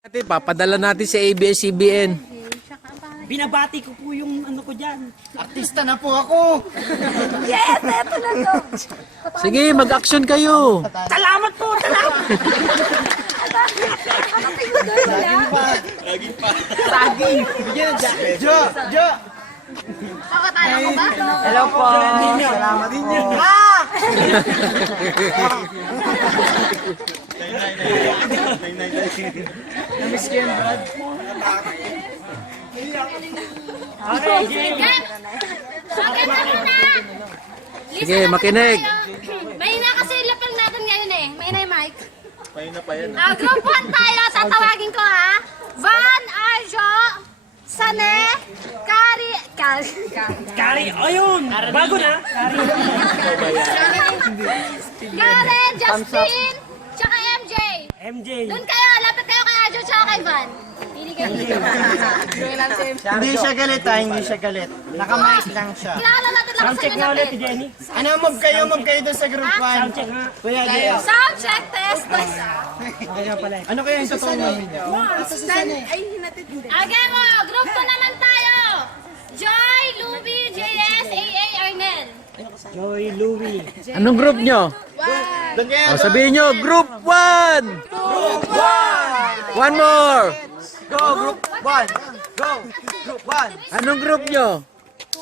Natin, papadala natin sa ABS-CBN. Binabati ko po yung ano ko dyan. Artista na po ako! Yes, eto na to. Sige, mag-action kayo. Salamat po! Salamat! Laging pa. Saging! Bigyan ng jacket. Jo! Kakatala ko ba? Hello po! Salamat po! Ah! Namiss ko yung Brad. Okay na muna. Sige, makinig. Mahina kasi lapang natin ngayon eh. Mahina yung mic. Mahina pa yan. Group 1 tayo. Tatawagin ko ha. Van, Arjo, Sane, Kari. Kari, ayun! Bago na! Karen, Justin, tsaka MJ. MJ. Doon kayo. Lapit kayo kay Arjo tsaka kay Van. Pili kayo. Hindi siya galit hindi siya galit. Naka-mic lang siya. Kilala natin lang Sound sa check inyo nga ulit, natin. Jenny. Ano, move kayo doon sa group 1. Sound check nga. Kuya Gio. Sound check test. Okay nga pala. Ano kaya yung totoo namin niya? Again mo, group 2 naman tayo. Joy, Luby, JS, AA, Arnel. Joy Louie. Anong group nyo? Doon kayo. O, sabihin nyo, Group 1! Group 1! One more! Go, group 1! Go, group 1! Anong group nyo?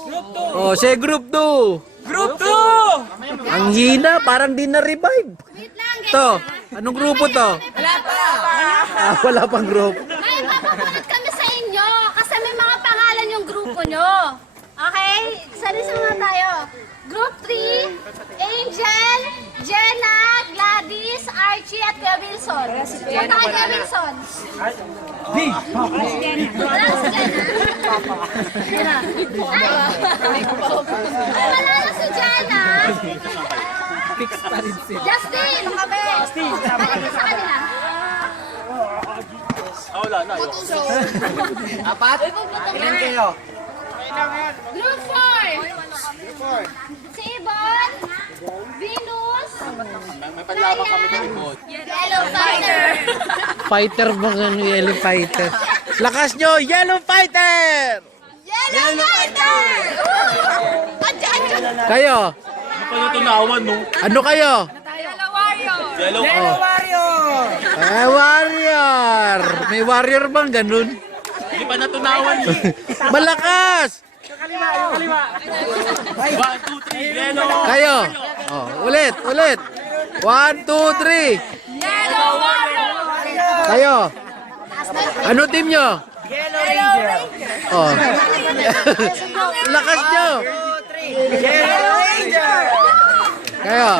Group 2! O, say Group 2! Group 2! Ang hina, parang di na-revive. Wait lang, guys. To, anong grupo to? Wala pa. Wala pang group. May papakulit kami sa inyo kasi may mga pangalan yung grupo nyo. Okay? Salisa nga tayo. Group 3, Angel, Jenna, Gladys, Archie, at Kuya Wilson. Punta kay Kuya Wilson. Wala si Jenna. Ay, wala na si Jenna. Justin! Justin, sama sa kanila. Apat? Ilan kayo? Group 4. Si Ibon, Venus, Yellow Fighter. Fighter ba ng Yellow Fighter? Lakas nyo, Yellow Fighter! Yellow Fighter! Kayo, Tunawan no. ano kayo? Yellow Warrior. Yellow. Warrior! May warrior bang ganun? Hindi pa natunawan eh. Malakas! One, two, three. Yellow. Kayo. Oh, ulit. 1, 2, 3. Yellow Warrior. Kayo. Ano team nyo? Yellow Ranger. Oh. Lakas nyo. Yellow Ranger. Kayo.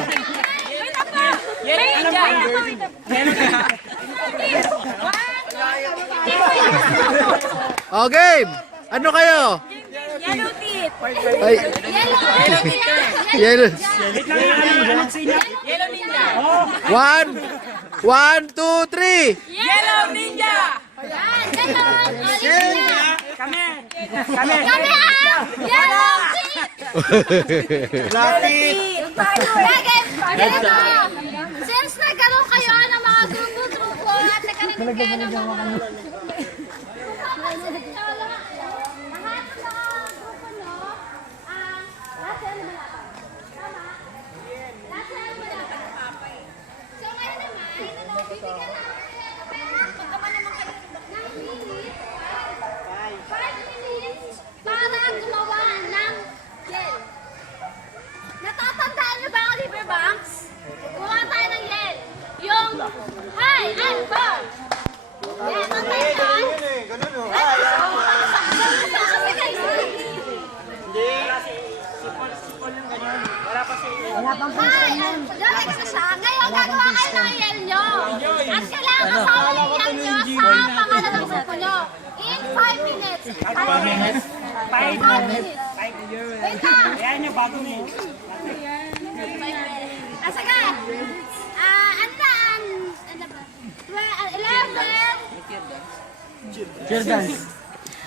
Oh, game. Ano kayo? Yellow Teeth. Ay, yellow. Yellow Ninja. 1, 2, 3. Yellow Ninja. Yan, ganon. Ninja. Kami! Kami Yellow Teeth. Lapit. Ganito. Since nagkaroon kayo ng mga grupo-grupo at nagkaroon kayo ng mga... Lahat ng mga grupo nyo, lahat sila lumalaban. Tama? Lahat sila lumalaban. So ngayon naman, bibigyan namin kayo ng pera. Magkaman naman kayo ng 9 minutes. 5 minutes para gumawa ng gel. Natatandaan niyo ba ang riverbanks? Gumawa tayo ng yel. Yung high and ball. Yan, ang tayo yan. Ganun o. Hi! Direct na siya. Ngayon, gagawa kayo ng yel nyo. At kailangan kasama yung yel nyo sa pangalan ng grupo nyo. In 5 minutes. 5 minutes? 5 minutes. Wait lang. Ayan yung bago na yun. Sige. Ano ba?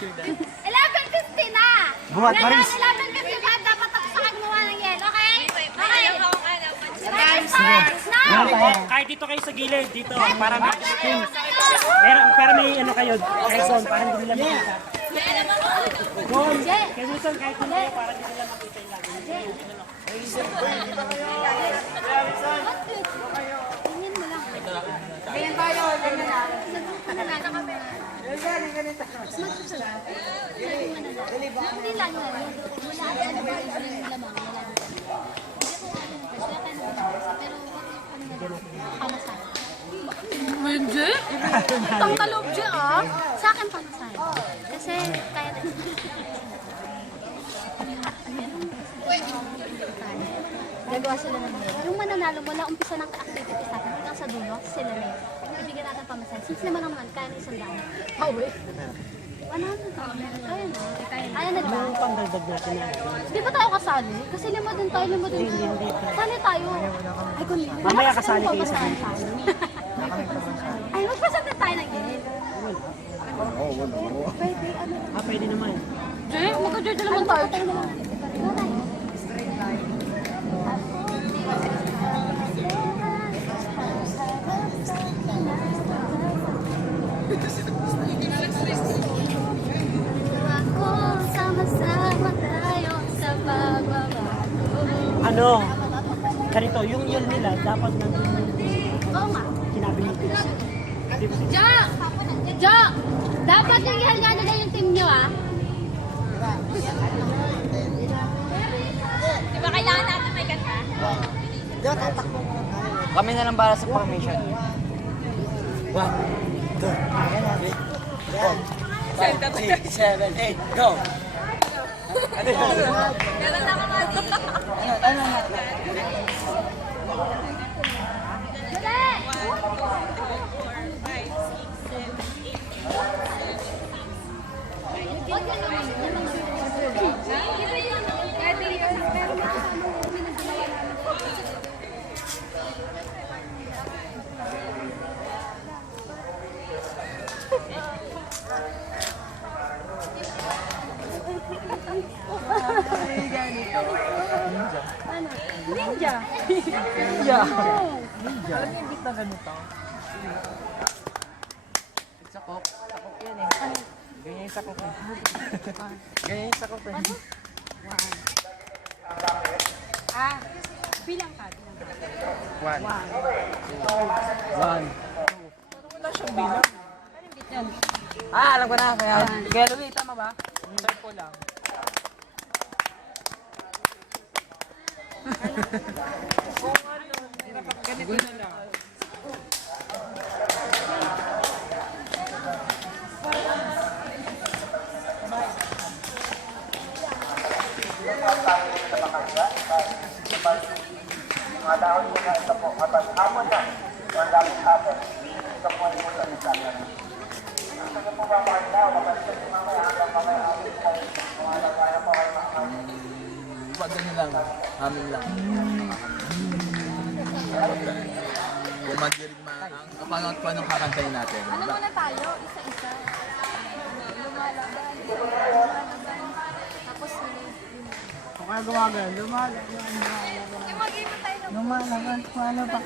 11:50 na. Buhat, Ngayon, Maris. 11:55 dapat ako sa gumawa ng yel. Okay? Okay. Time starts now. Kahit dito kayo sa gilid, dito, para may para may ano kayo, Quezon, para hindi nila makita. Doon, Quezon, kahit hindi kayo, para hindi nila makita yung lagi. Tingin mo lang. Ganyan tayo, ganyan na. Hindi lang yan. Wala ano ba yung lamang. Wala dito. Pero pamasahe. Hindi. Itong kaloob dyan, ah. Sa akin pamasahe. Kasi kaya na. Gagawa sila ng yung mananalo mula umpisa ng activity sa akin hanggang sa dulo, sila na yun. Ibigyan natin pamasahe. Since naman naman, kaya na isang daan. Pauwi. Ano kaya na? Kaya na ba? Pangdagdag natin na. Di ba tayo kasali? Kasi lima din tayo. Sali tayo. Ay, kung Mamaya kasali kayo sa akin. Ay, magpasali tayo ng gilid. Pwede, ano? Pwede naman. Jay, magka-judge naman tayo. Ako, sama-sama tayo sa pagbabago. Ano? Ganito, yung yun nila, dapat nandun Oo nga. sinabi yung tips. Jo! Jo! Dapat yung ihal nga nila yung team nyo, ah. Di ba kailangan natin may kanta? Kami na lang para sa formation. 1, 2, 3, 4, 5, 6, 7, 8, go! Kailan na ka Ano? Ninja. Alam niyo yung beat na ganito? Sakop. Sakop yan eh. Ganyan yung sakop eh. Ganyan yung sakop eh. Bilang ka. 1, 2. Wala siyang bilang. Alam ko na. Kaya Louie, tama ba? Circle lang. Ganito na lang. Wag ganun lang. Amin lang. Kung magdirigma ang paano kakantayin natin? Ano muna tayo? Isa-isa. Lumalaban. Tapos Kung kaya gumagal, lumalaban. yung mag-iba tayo ng Lumalaban, lumalaban.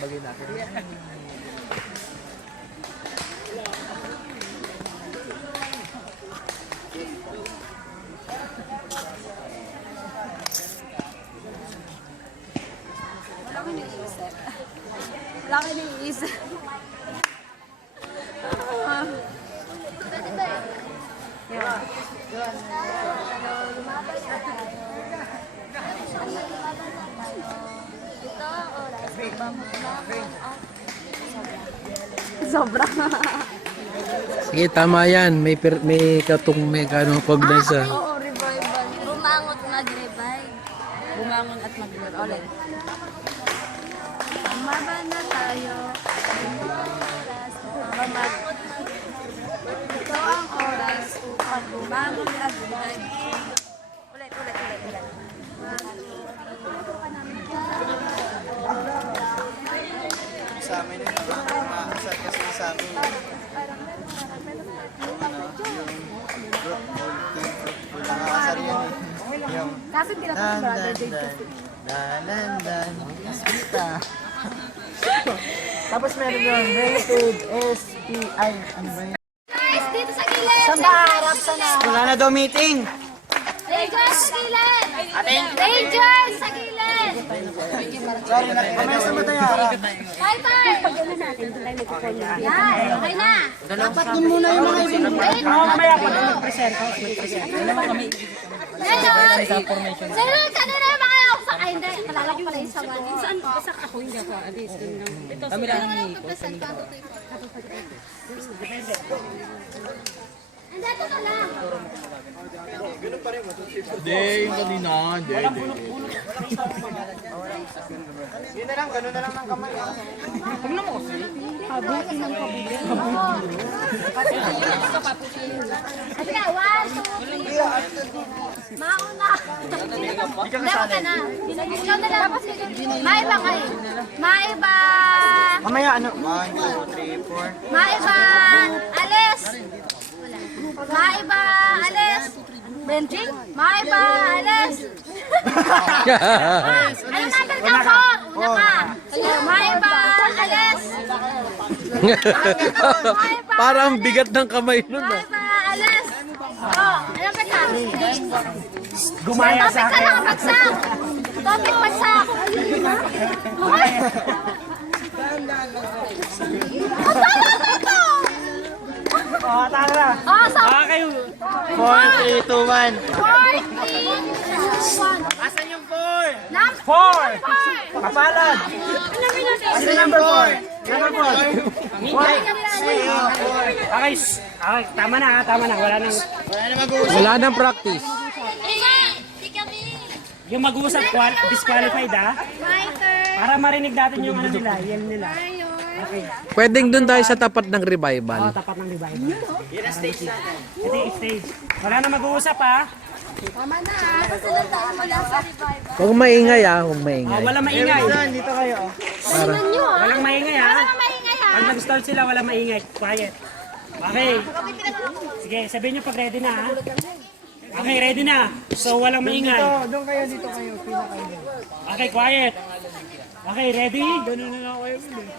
Bagay natin. Wala ka naiisip. Sobra. Sige, tama yan. May may kaugnay sa... Oo, revival. Bumangot mag-revive. Bumangon at mag-work ulit. Umaban na tayo. Bumangon. Ito ang oras upang bumangon at mag Ulit. Sa amin yun, makakasal kasi sa amin. Kaso tinatawag brother Jade kasi. Dalandan. Asbita. Tapos meron yun, relative, SPI. Ano ba yun? Guys, dito sa gilid! Saan ba harap? Sana? Wala na daw meeting. Ranger sa gilid! Ranger sa gilid! Sorry na. Kamaya sa mata yung harap. Fighter! Yan, okay na. Dapat dun muna yung mga ibig. Mamaya pag mag-present. Ngayon, sunod kanina yung mga ako sa... Ay, hindi. Kalala ko pala yung sa one. Saan? Basta ako hindi ako. Abis. Ito. Kami lang ni Present ka, tutoy ko. Andito ka lang. Hindi, yung kanina. Hindi. Yun na lang, gano'n na lang ng kamay. Sabi ka, 1, 2, 3. Mauna. Dapat ka na. Ikaw na lang. Maiba kayo. Maiba. Kamaya ano? 1, 2, 3, 4. Maiba. Alis. Maiba. Alis. Benching. Maiba. Alis. Ano natin ka po? Una ka. Maiba. Alis. Maiba. Parang bigat ng kamay nun ah. Maiba. Alis. Oh, ano ka na? Gumaya Topic sa ka akin. lang, bagsak! Topic, bagsak! Ay! Oh, tara na. Oh, sa Baka kayo. 4, 3, 2, 1. 4, 3, 2, 1. Asan yung 4? Number 4. Kapalad. Asan number 4? Number 4. Okay, okay, tama na, tama na. Wala nang... Wala na mag-uusap. Wala nang practice. Di kami. Yung mag-uusap, disqualified ah. Fighter. Para marinig natin yung ano nila, yell nila. Okay. Pwedeng dun tayo sa tapat ng revival. Oh, tapat ng revival. Yun ang stage natin. Ito yung stage. Wala na mag-uusap ah. Tama na. Kasunod tayo mula sa revival. Huwag maingay ah, huwag Oh, maingay. wala maingay. Dito kayo. Tingnan nyo ha. Walang maingay Wala ah. na maingay ha. Pag nag-start sila, walang maingay. Quiet. Okay. Sige, sabihin nyo pag ready na ah. Okay, ready na. So, walang maingay. Doon kayo, dito kayo. Pila kayo. Okay, quiet. Okay, ready? Ganun na lang kayo.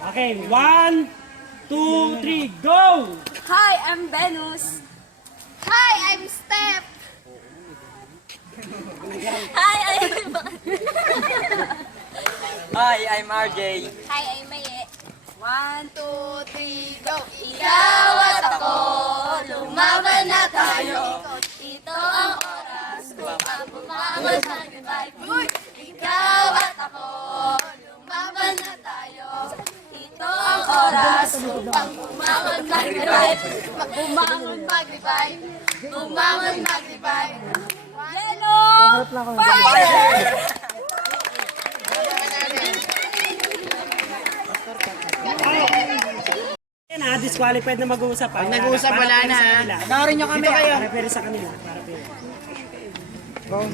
Okay, 1, 2, 3, go! Hi, I'm Venus. Hi, I'm Steph. Hi, I'm RJ. Hi, I'm Maye. 1, 2, 3, go! Ikaw at ako, lumaban na tayo. Ito ang oras upang bumangon mag-revive. Ikaw at ako, lumaban na tayo. Ito ang oras upang bumangon mag-revive. Bumangon mag-revive. Bumangon mag-revive. Yellow Fighter! Yan ah, disqualified na mag-uusap ah. Pag nag-uusap, wala na ha. Tawarin nyo kami. Dito kayo. Para pwede sa kanila. Para pwede. Okay.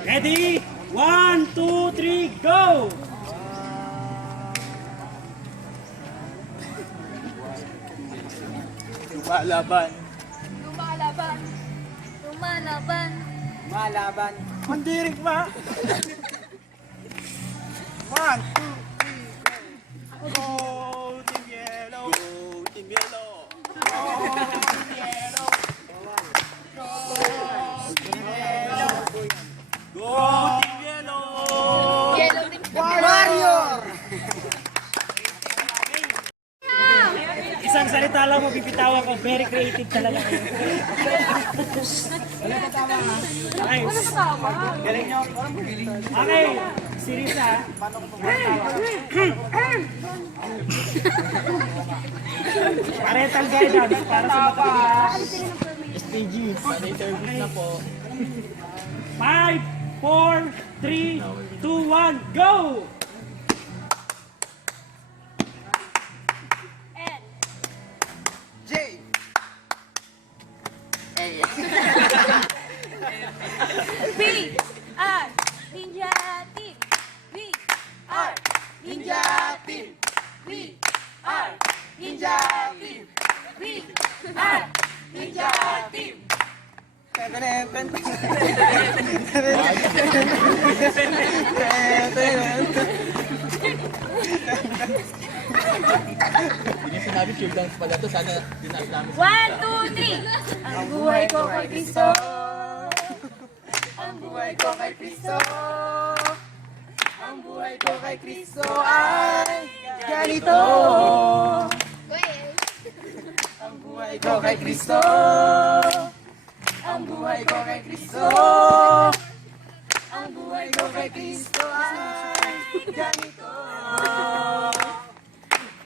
Ready? 1, 2, 3, go! Lumalaban. Lumalaban. Lumalaban. Malaban. Mandirig ba? 1, 2, Go, Team Yellow. Go, Team Yellow. Go, Team Yellow. Warrior! Isang salita lang mapipitawan ko. Very creative talaga kayo. Okay. Galing nyo. Okay. Series ah. Parental guidance para sa matanda. SPG. Na po. 5, 4, 3, 2, 1, go! J. B, R, Ninja Team. B, R, Ninja Team. B, R, Ninja Team. B, R, Ninja Team! Hindi sinabi chill dance pala to. Sana dinaas namin. 1, 2, 3! Ang buhay ko kay Cristo! Ang buhay ko kay Cristo! Ang buhay ko kay Cristo ay ganito! Ang buhay ko kay Cristo! Ang buhay ko kay Cristo! Ang buhay ko kay Cristo ay ganito!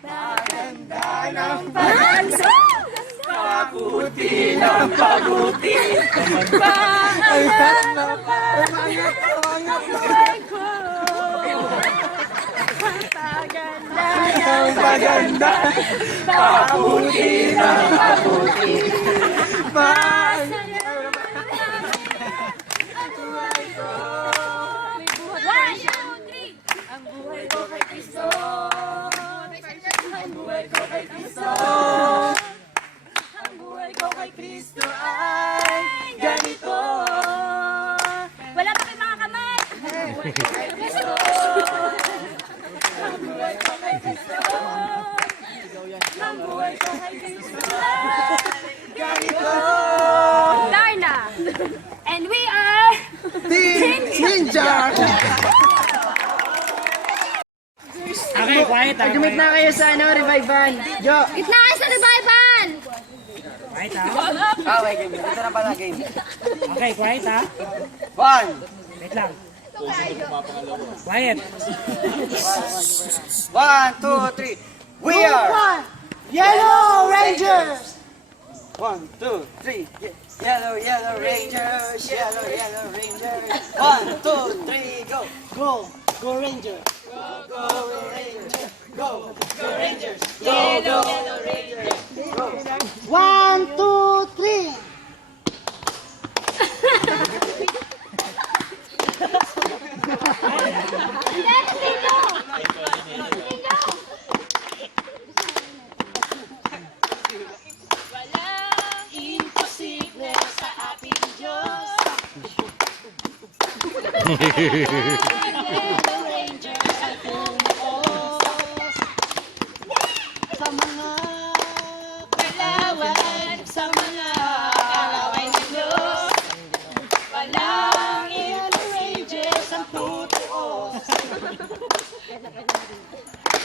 Maganda ng paganda! Paguti ng paguti! Paangat na paangat buhay ko! Paganda ng paganda! Paguti ng paguti! Ang buhay ko kay Cristo! Ang buhay ko kay Cristo! Ang buhay ko kay Cristo ay ganito! Wala pa kayo mga kamay! Ang buhay ko kay Cristo! Ang buhay ko kay Cristo! Ang buhay ko kay Cristo ay ganito! Darna! And we are... Ninja! Okay, quiet ha. Dumit na kayo sa ano, revive band. Jo! Gitna kayo sa revival! Quiet ha. Okay, game. Ito na pala game. Okay, quiet ha. 1, Wait lang. Quiet. 1, 2, 3. We are Yellow Rangers! 1, 2, 3. Yellow, yellow Rangers. Yellow, yellow Rangers. 1, 2, 3, go. Go, go Rangers. Go, go Rangers. Go, go Rangers. Go, go Rangers. Go. 1, 2, 3.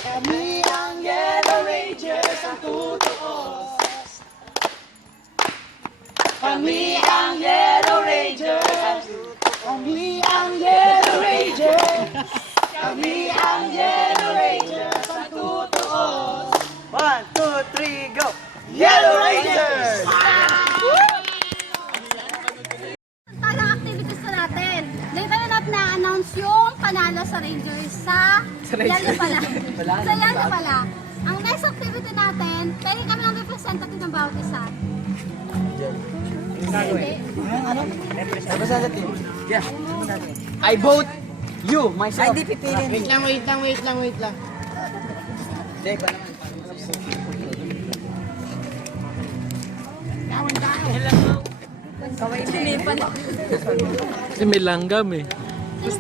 Kami ang Yellow Rangers ang tutuos. Kami ang Yellow Rangers. Kami ang Yellow Rangers. Kami ang Yellow Rangers ang tutuos. 1, 2, 3, go! Yellow Rangers! Para activities na natin. Later na na-announce yung panalo sa Rangers sa Yellow pala. Sa Yellow pala. Ang next activity natin, pwede kami ng representative ng bawat isa. Representative. Yeah. I vote you, myself. Ay, di pipilin. Wait lang. Hindi, ba naman? Kasi may langgam eh. Hindi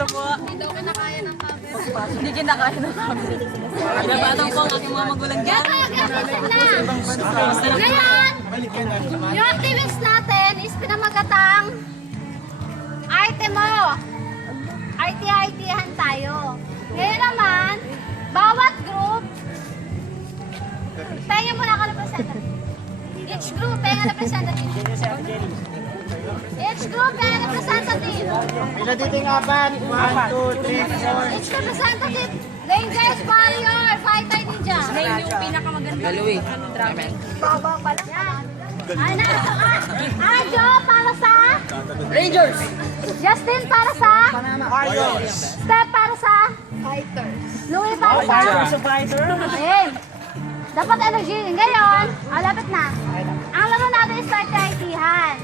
daw kinakaya ng camera. Hindi kinakaya ng kami. Nabatang po ang aking mga magulang dyan. Ngayon, yung activities natin is pinamagatang item mo. IT-IThan tayo. Ngayon naman, bawat group, pengen mo na ka representative. Each group, pengen representative. Each group, pengen representative. Pila dito yung apat. 1, 2, 3, 4. Each representative. Rangers, Warrior, Fighter, Ninja. Ngayon yung pinakamaganda. Drawing. Babang pala. Yan. Ano? Ajo, para sa? Rangers! Justin, para sa? Warriors! Steph, para sa? Fighters. Louie, para sa? Supervisor. Ayun. Dapat energy. Ngayon, lapit na. Ang laro natin is IT-IThan.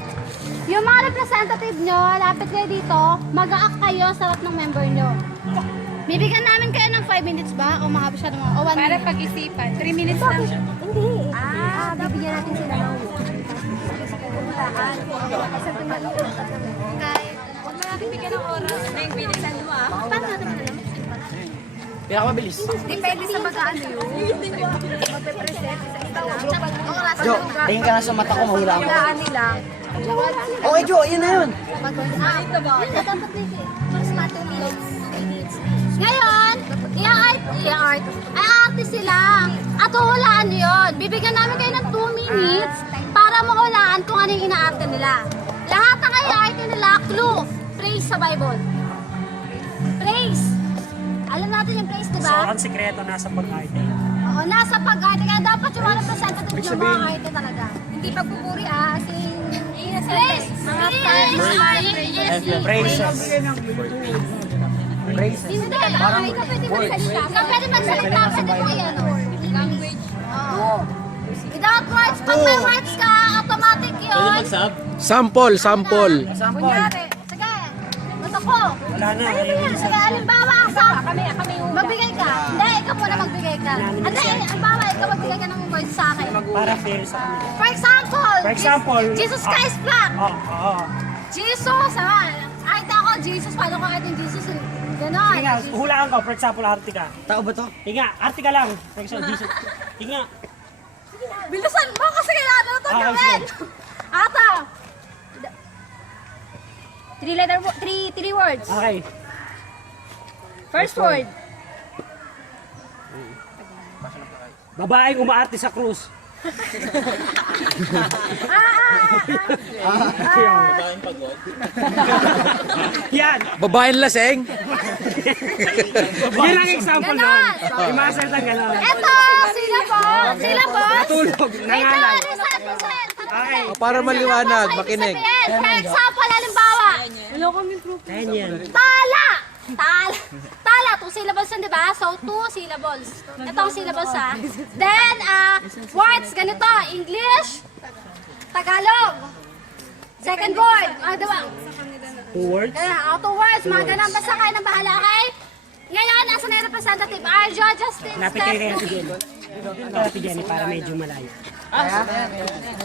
Yung mga representative nyo, lapit kayo dito, mag-a-act kayo sa lahat ng member nyo. Bibigyan namin kayo ng 5 minutes ba? O mga siya naman? O 1 Para minute? pag-isipan. 3 minutes lang. Hindi. Bibigyan natin sila ng Kahit, huwag na natin bigyan ng oras. Na yung bilisan mo ah. Paano natin malalaman? Pinakamabilis. Depende sa mag-ano yun. Magpe-present sa isang oras. Jo, tingin ka na sa mata ko, mahula ako. Hulaan nila. Okay, Jo, yun na yun. Yun na dapat dito eh. Mas mga 2 minutes. Ngayon, i-artist sila. At huhulaan nyo yun. Bibigyan namin kayo ng 2 minutes para mahulaan kung ano yung ina-arte nila. Lahat ng i-arte nila, clue. Praise sa Bible. Praise. Alam natin yung praise, di So, ba? ang sikreto nasa pag-arte. Oo, nasa pag-arte. Kaya dapat yung mga representative ng mga arte talaga. Hindi pagpupuri as in... Praise! Praises. Hindi, parang ikaw pwede magsalita. Ikaw pwede magsalita, pwede mo yan. Language. Oo. Without words, pag may words ka, automatic Pwede yun. mag-sub? Sample. Kunyari, sige, gusto ko. Wala na. Sige, halimbawa, magbigay ka. Hindi, ikaw muna magbigay ka. Hindi, halimbawa, ikaw magbigay ka ng words sa akin. Para fair sa kanila. For example, Jesus Christ Black. Oo. Jesus, kahit ako, Jesus, paano ko kahit yung Jesus? Ganon. Sige nga, hulaan ko. For example, arte ka. Tao ba to? Hinga, arte ka lang. For example, Jesus. Hinga. Bilisan mo kasi kailangan na ito Okay, gawin. Ata. 3 words. Okay. First word. Babaeng umaarte sa krus. Babaeng pagod. Yan. Babaeng laseng. Yan ang example nun. Ganon. Yung mga salita gano'n. Eto, syllables. Tulog. Ito, Nangalay. reset. Okay. Para maliwanag, makinig. For example, halimbawa, Ayan yan. tala. Tala, 2 syllables yun, di ba? So, 2 syllables. Ito ang syllables, ha? Then, words, ganito. English, Tagalog. Second word. Di ba? 2 words. Kaya, 2 words. Mga ganun. Basta kayo na bahala, okay? Ngayon, nasa na yung representative? Arjo, Justin, Lapit kayo kay Steph. Ate Jenny. Kay Ate Jenny para medyo malayo.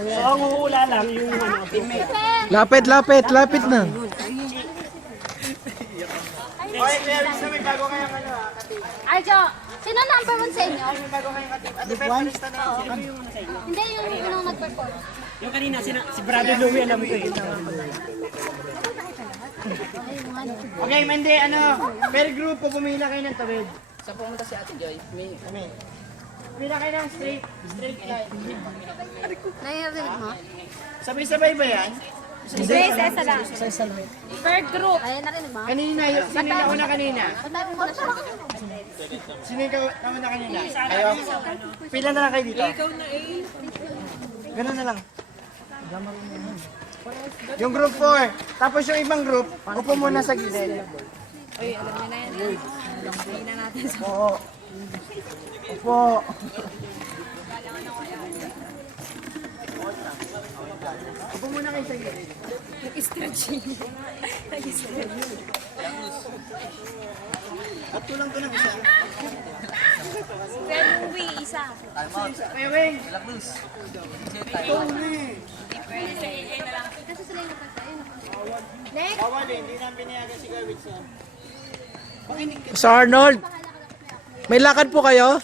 So, ang uhula lang yung ano. Lapit na. Arjo, sino number 1 sa inyo? Hindi, yung nag-perform. Yung kanina, si Brother Louie, alam ko eh. Okay, hindi, per grupo, pumila kayo ng tawid. Saan pumunta si Ate Joy? Pumila kayo ng straight line. Naiarinig mo? Sabay-sabay ba yan? Grace, isa lang. Per group. Ay, narinig mo? Kanina, sino yung nauna kanina? Sino yung nauna kanina? Kayo? Pila na lang kayo dito. Ikaw na eh. Ganun na lang. Yung group 4. Tapos yung ibang group, upo muna sa gilid. Uy, alam niyo na yan. Sabihin na natin sa... Oo. Upo. Upo muna kayo sa gilid. Nag-stretching. Nag-stretching. At tulang ko ng isa. Fair movie, isa. Kaya Weng. Next. Bawal eh, hindi namin pinayagan si Gawitson. Sir Arnold, may lakad po kayo?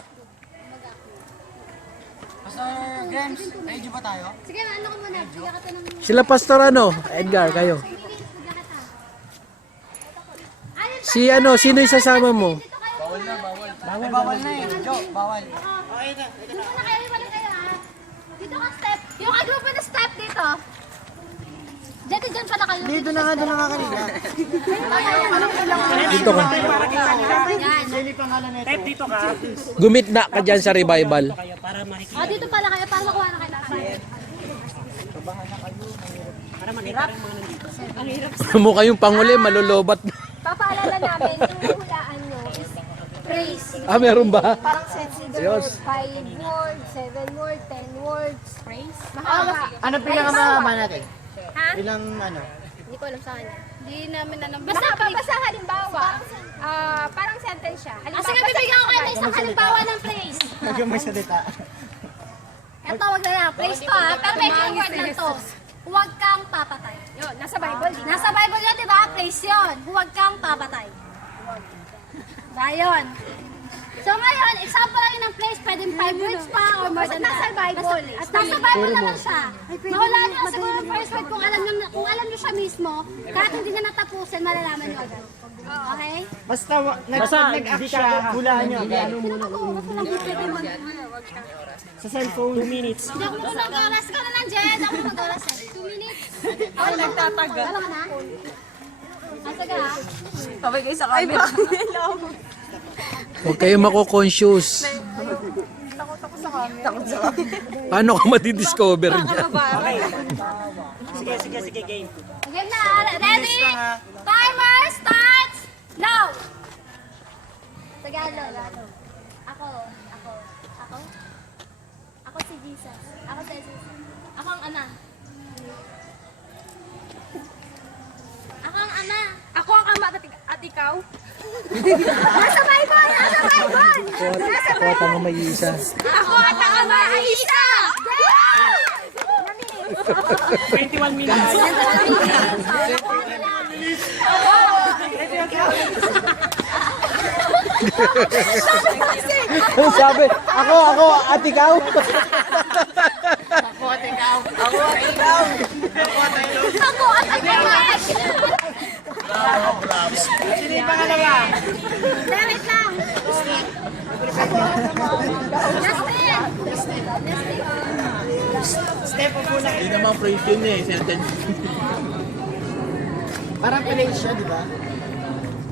Pastor Grams, medyo ba tayo? Sige, ano ka muna? Bigyan ka ng... Sila Pastor Edgar, kayo. Sino yung sasama mo? Bawal na eh. Jo, bawal. Okay na. Dito na kayo, wala kayo ha. Dito ka step. Yung kagrupo na step dito. Dyan pala kayo. Dito na nga kanina. Dito ka. Yan. Sili pangalan nito. Type dito ka. Gumitna ka dyan sa revival. Kayo para makikita. Ah, dito pala kayo para makuha na kayo. Para makita rin mga nandito. Mukha yung panguli, malulobat. Papaalala namin, yung hulaan nyo is praise. Meron ba? Parang consider 5 words, 7 words, 10 words. Praise? Mahaba. Ano pinakamahaba natin? Ha? Ilang Hindi ko alam sa kanya. Hindi namin alam. Basta halimbawa, parang sentence siya. Sige, bibigyan ko kayo ng isang halimbawa ng praise. Huwag yung may salita. Ito, wag na lang. Praise to ha. Pero may keyword lang to. huwag kang papatay. Yun, nasa Bible, di ba? Nasa Bible yun, di ba? Place yun. Huwag kang papatay. Ba yun? So ngayon, example lang yun ng place, pwedeng 5 words pa or more than that. Nasa Bible. At nasa Bible naman siya. Mahulaan nyo na siguro yung first word kung alam nyo siya mismo, kahit hindi nyo natapusin, malalaman nyo agad. Okay? Basta hindi ka hulaan nyo. Ano muna? Sa cellphone. 2 minutes. Hindi ako mag-oras. Ikaw na lang, Jen. Ako mag-oras. 2 minutes. Ako nagtataga. Alam ka na? Asaga ha? Sabay kayo sa camera. Huwag kayo mako-conscious. Paano ka matidiscover niya? Sige, game. Game na. Ready? Timer starts now. Tagalog. Ako si Jesus. Ako si Jesus. Ako ang ama. Ako ang ama. Ako ang ama at ikaw. Nasa Bible! Nasa Bible! Nasa Kota mo may isa. Ako at ang ama ay isa! 21 minutes. Sabi, ako, at ikaw. Ako at ang ama! Sino yung pangalawa? Wait lang! Justin! Step up muna. Hindi naman phrase yun eh, sentence. Parang play siya, di ba?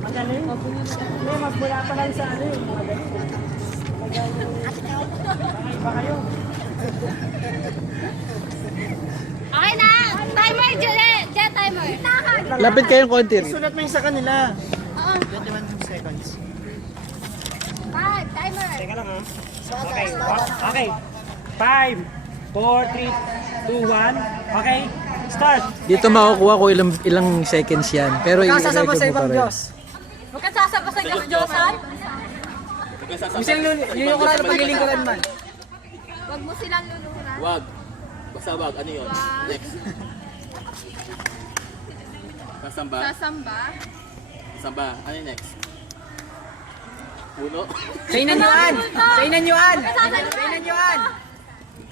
Magaling? Hindi, magmula pa lang sa ano eh. Magaling. Iba kayo. Okay na! Timer, Jet! Jet timer! Lapit kayong konti. Sulat mo yung sa kanila. Oo. 21 seconds. 5, timer! Teka lang ha. Okay. Okay. 5, 4, 3, 2, 1. Okay. Start. Dito makukuha ko ilang seconds yan. Pero i-record mo pa rin. Huwag kang sasabas sa Diyos-Diyosan. Yung kurang na paglilingkuran man. Huwag mo silang luluhuran. Wag. Basta wag. Ano yun? Next. Sasamba? Sasamba. Sasamba. Ano yung next? Puno? Sa inanyuan! Sa inanyuan! Sa inanyuan!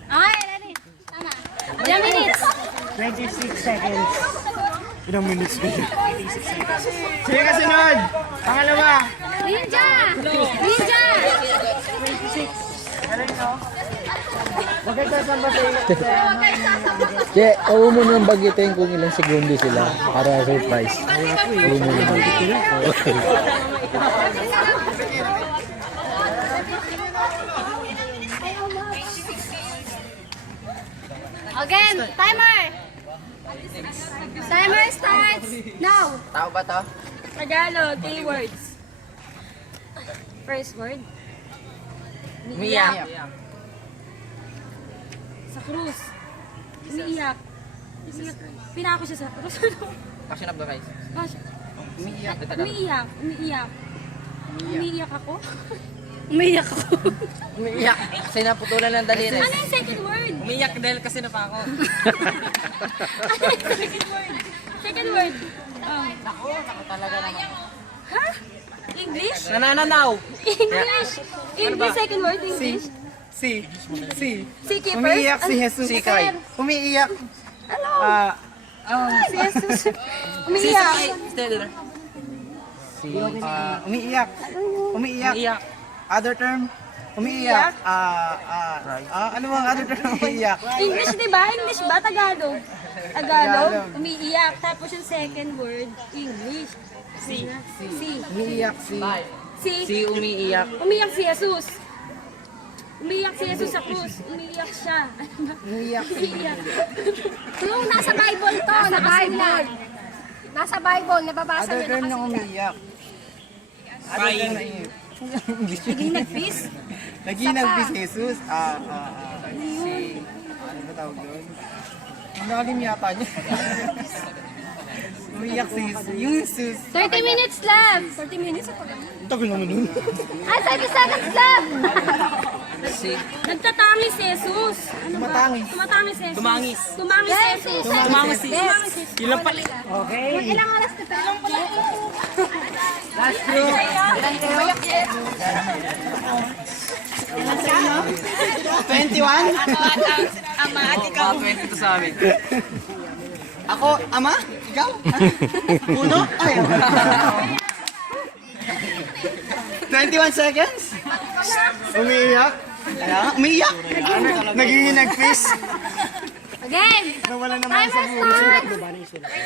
Okay, ready? Tama. Ilang minutes? 26 seconds. Ilang minutes ba yun? Sige kasunod! Pangalawa! Ninja! Ninja! 26. Galing no? Huwag kayo sasamba sa iyo. Che, huwag mo nang bagitin kung ilang segundo sila para surprise. Huwag mo nang bagitin. Again, timer! Timer starts now! Tao ba to? Tagalog, keywords. First word. Umiyak. Sa krus. Umiiyak. Pinako siya sa krus. Passion of the Christ. Umiiyak. Umiiyak. Umiiyak ako? Umiyak ako. Umiyak. Kasi naputulan ng daliri. Ano yung second word? Umiyak dahil kasi na pa ako. Ano yung second word? Second word. Ako talaga naman. Ha? English? Nanananaw. English. English, second word, English. Si Seekeepers? umiiyak si Jesus. Si Kay. Umiiyak. Ano? Si Jesus. Umiiyak. Umiiyak. Umiiyak. Umiyak. Other term? Umiiyak. Ano bang other term umiiyak? English, di ba? English ba? Tagalog. Tagalog, umiiyak. Tapos yung second word, English. Si. Umiiyak si... Si umiiyak. Umiiyak si Jesus. Umiiyak si Jesus sa krus. Umiiyak siya. Umiiyak si... Umiiyak. Yung nasa Bible to, nakasulat. Nasa Bible, nababasa Other nyo term ng nakasulat. umiiyak. Other term na Naging nag-peace. Naginag si Jesus. Si... Ano ba tawag doon? Ang nakalim yata niya. Umiiyak si Jesus. Yung Jesus. 30 minutes left. 30 minutes ako lang. Ang tagal naman nun. Ah, 30 seconds left. Si Nagtatangi si Jesus. Ano ba? Tumatangis eh. Tumangis. Tumangis eh. Tumangis eh. Yun lang pala. Okay. Ilang oras na tayo? Last group. 21? Ama at ikaw. 22 sa amin. Ako, ama? Ikaw? Uno? Ay. 21 seconds? Umiiyak? Umiiyak? Naghihinag-fist? Game! Timer starts!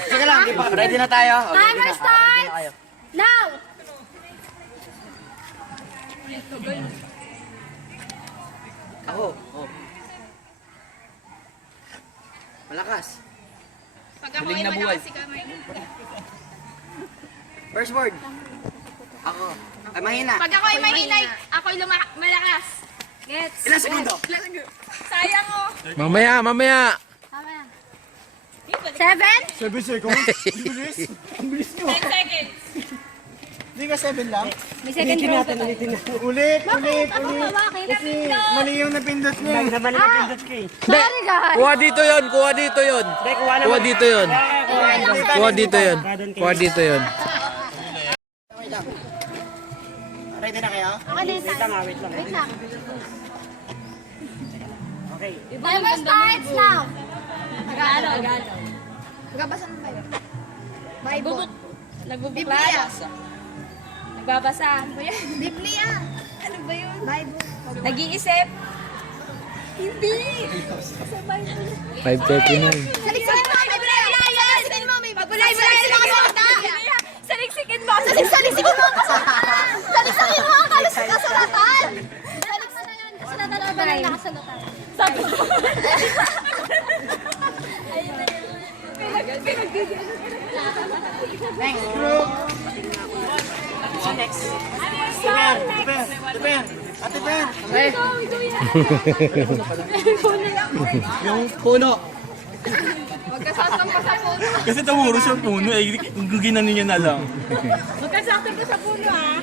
Sige lang, ready na tayo. Timer starts! Now! Ako. Malakas. Huling na buhay. First word. Ako. Ay, mahina. Pag ako ay mahinay, ako'y malakas. Gets? Ilang segundo? Sayang oh. Mamaya. Tama yan. 7? 7 seconds. 10 seconds. Hindi ka 7 lang? May second row pa tayo. Ulit. Ako hawakin. Mali yung napindot niya. Lang naman ang pindot ko eh. Sorry guys. Kuha dito yon. Hindi, kuha naman. Kuha dito yon. Ready na kayo? Okay din Wait lang, wait lang. Wait lang. Okay. Timer starts now. Tagalog. Magbabasa ng Bible. Bible. Nagbubukla. Nagbabasa. Biblia. Ano ba yun? Bible. Nag-iisip. Hindi. 5:39. Saliksikin mo ang Biblia. Saliksikin mo ang Biblia. Saliksikin mo ang kasulatan. Saliksikin mo. Saliksikin mo ang kasulatan. Saliksikin mo ang kasulatan. Kasulatan o ba ng nakasulatan? Sabi mo. Next group. Next. Ate Ben. Okay. Yung puno. Magkasasampa sa puno. Kasi tawuro siya puno eh. Guginanin niya na lang. Magkasakto ka sa puno ah.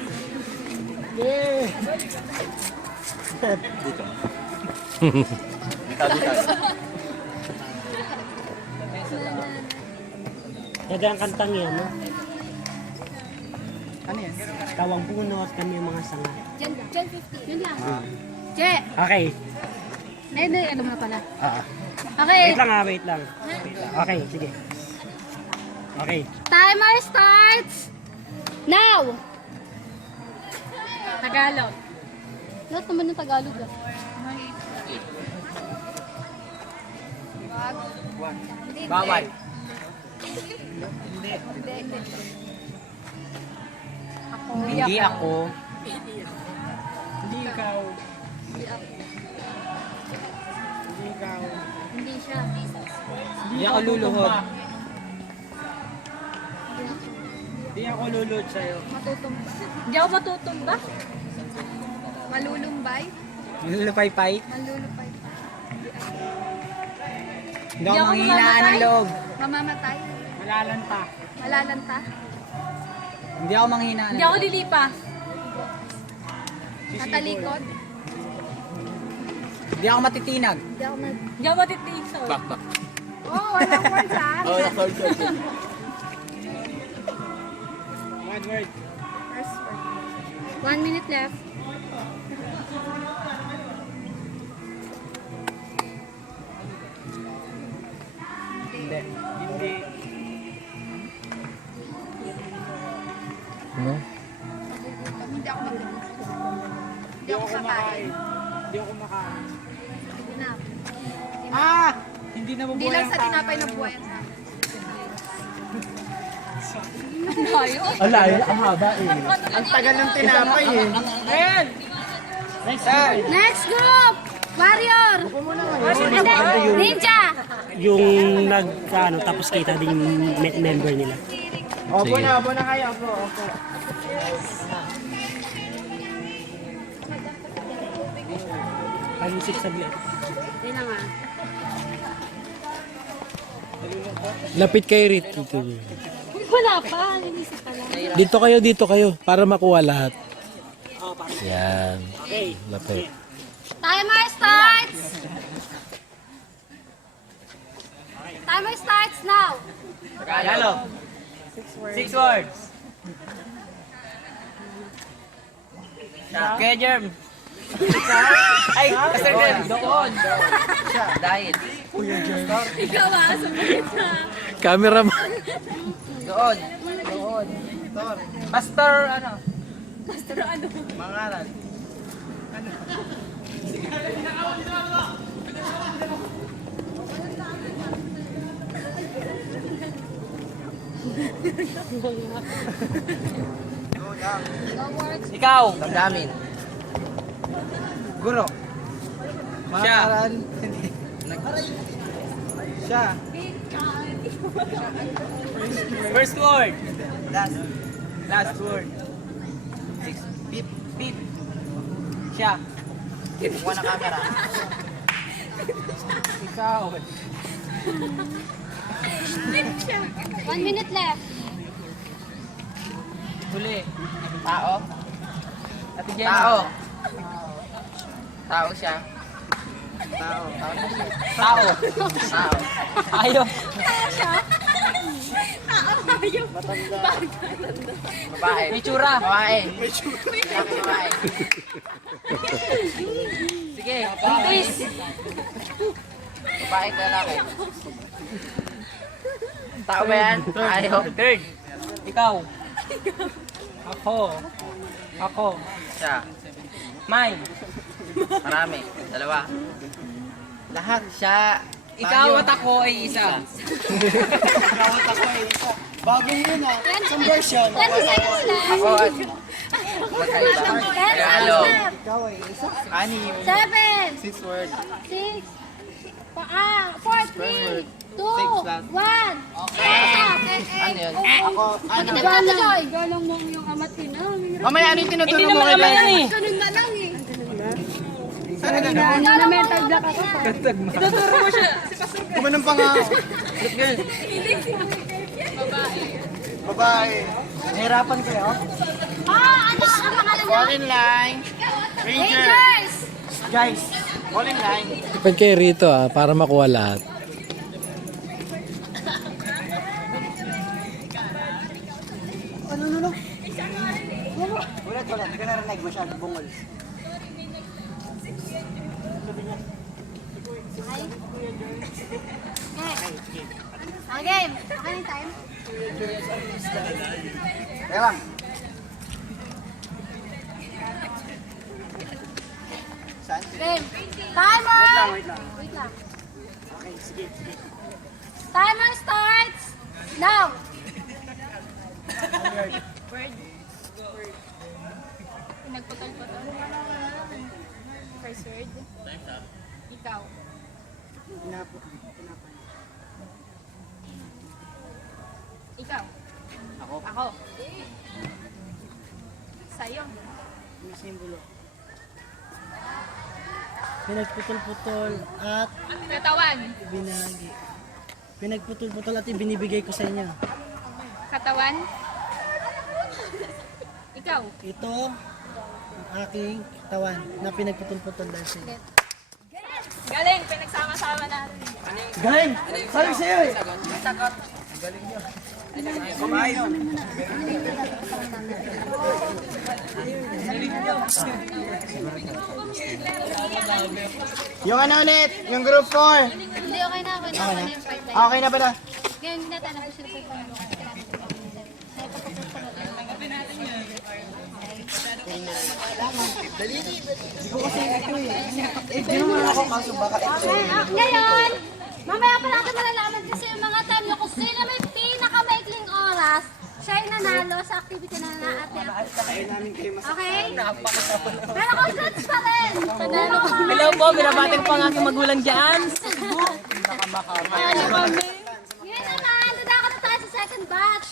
Ganda ang kantang yan, no? Ano yan? Tawang puno at kami yung mga sanga. Diyan 15. Yun lang. Je. Okay. Ay, ano mo na pala. Ah. Okay. Wait lang. Okay, sige. Okay. Timer starts now. Tagalog. Lahat naman ng Tagalog ah. Bawal. Hindi ako. Hindi ikaw. Hindi siya. Hindi ako luluhod. Hindi ako lulod sa'yo. Matutumba. Hindi ako matutumba. Malulumbay. Nilulupay-pay. Malulupay. Hindi ako manghihinaan ng loob. Mamamatay. Malalanta. Malalanta. Hindi ako manghihinaan Hindi ako lilipa. Natalikod. Hindi ako matitinag. Hindi ako Hindi ako matitiso. Oh, walang words ah. One word. First word. 1 minute left. Hindi. Hindi. Ano? Hindi ako matulog. Hindi ako kumakain. Hindi ako kumakain. Ah! Hindi na Hindi lang sa tinapay na buhay. Ala, ang haba eh. Ang tagal ng tinapay eh. Ayan! Sir! Next group! Warrior! Hindi, Ninja! Yung tapos kita din yung member nila. Opo na kayo. Opo. Pag-isip saglit. Hindi na nga. Lapit kayo rito. Wala pa, nilisip pa lang. Dito kayo. Para makuha lahat. Yan. Okay. Lapit. Timer starts now. Tagalog. 6 words. Kuya Germ. Ay, Pastor Germ. Doon. Dahil. Ikaw sabihin na. Cameraman. Doon. Pastor, ano? Pastor, ano? Mangaral. Ikaw. Damdamin. Guro. Siya. Siya. First word. Last word. Pip. Pip. Siya. Kuha na camera. Ikaw. 1 minute left. Huli. Tao. Ate Jenny. Tao. Tao siya. Tao. Tao. Tao. Ayaw. Babae. May tsura. Babae. May tsura. Babae. Sige. Buntis. Babae ka lalaki. Tao ba yan? Ayaw. Third. Ikaw. Ako. Siya. Mine. Marami. Dalawa. Lahat. Siya. Ikaw at ako ay isa. Bagong yun ah. Some version. 20 seconds left. Ako at magkaiba. 10 seconds Tagalog. left. Anim. 7, 6 words. 6, 4, 3, 2, 1. Ano yun? Magkita mo ito, Joy. Galang mo yung amat na. Mamaya ano yung tinuturo mo kay Benny? Ganun na lang eh. Sana ganun? Ano na mental block ako pa. Ituturo mo siya. Gumanong pa nga ako. Girl. Babae. Nahirapan kayo? Ano ang pangalan Fall niya? in line. Ranger. Rangers! Guys, fall in line. Ipad kayo rito para makuha lahat. Ulit. Hindi ka narinig masyado bungol. Okay, okay yung time. Kaya lang. Game. Timer! Wait lang. Wait lang. Timer starts now. Pinagputol-putol. First word. Ikaw. Ikaw. Ako. Sa'yo. Pinagputol-putol at Katawan. binagi. Pinagputol-putol at ibinibigay ko sa inyo. Katawan. Ikaw. Ito ang aking katawan na pinagputol-putol dahil sa inyo. Galing. Pinagsama-sama natin. Galing! Sabi sa'yo eh! Yung ano ulit? Yung group 4. Hindi, okay na. Okay na. Okay na yung pipeline. Okay na pala. Ngayon, hindi natin ako sila sa Ngayon, mamaya pa natin malalaman kasi yung mga time nyo kung sino may pinakamaikling oras, siya yung nanalo sa activity na naate. Okay? Pero congrats pa rin! Hello po. Binabati ko pa ang aking magulang dyan. Ngayon naman, dadako na tayo sa second batch.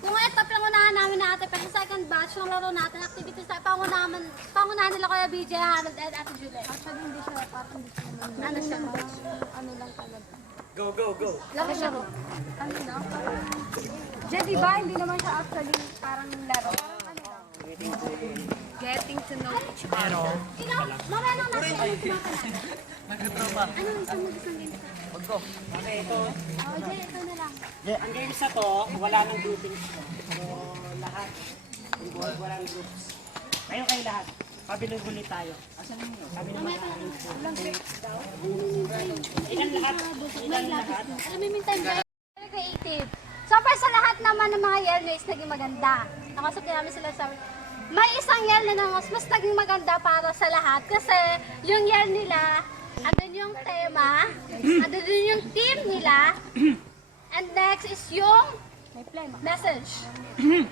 Kung ito pangunahan namin na ate, pero sa second batch ng laro natin, activities tayo, pangunahan nila Kuya BJ, Harold, and Ate Juliet. Actually, hindi siya, parang hindi siya. Ano siya? Ano lang talaga. Go. Laro siya. Ano lang? Diyan, di ba? Hindi naman siya actually parang laro. Ano lang? Getting to know each other. Ikaw, mamaya nang nasa ano kumakain. Ano isang mag-isang game ka? Okay, ito. Oh, Jay, ito na lang. Ang games na to, wala nang groupings to. So, lahat. Walang groups. Kayo lahat. Pabilog-huli tayo. Kami naman ang ilan lahat? Ilan lahat? Alam mo yung time very creative. So far sa lahat naman ng mga yellows naging maganda. Nakasok namin sila sa... May isang yell na mas naging maganda para sa lahat kasi yung yell nila, andun yung tema, andun yung team nila, and next is yung message.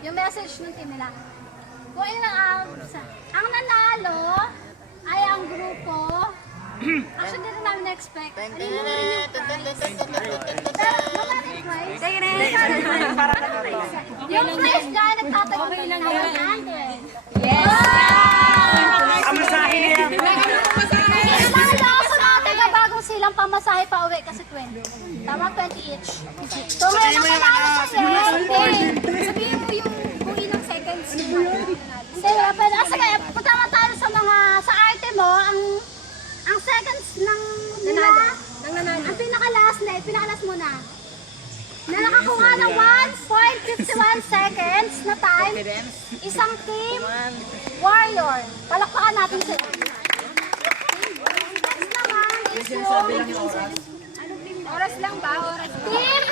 Yung message ng team nila. Kung ilang ang nanalo ay ang grupo. Actually, hindi rin namin na-expect. Ano yung prize? Yung prize niya, nagtatagpay lang ng 100. Yes! Ang masahe niya. Nanalo ako sa mga bagong silang pamasahe pa uwi kasi 20. Tama, 20 each. So, ngayon ang nanalo sa sabihin mo yung kung ilang seconds Sige, pero kaya punta naman tayo sa mga, sa arte mo, ang seconds ng nanalo. Ang pinaka-last muna. Na nakakuha ng 1.51 seconds na time, isang team warrior. Palakpakan natin sila. Next naman is yung oras lang ba? Team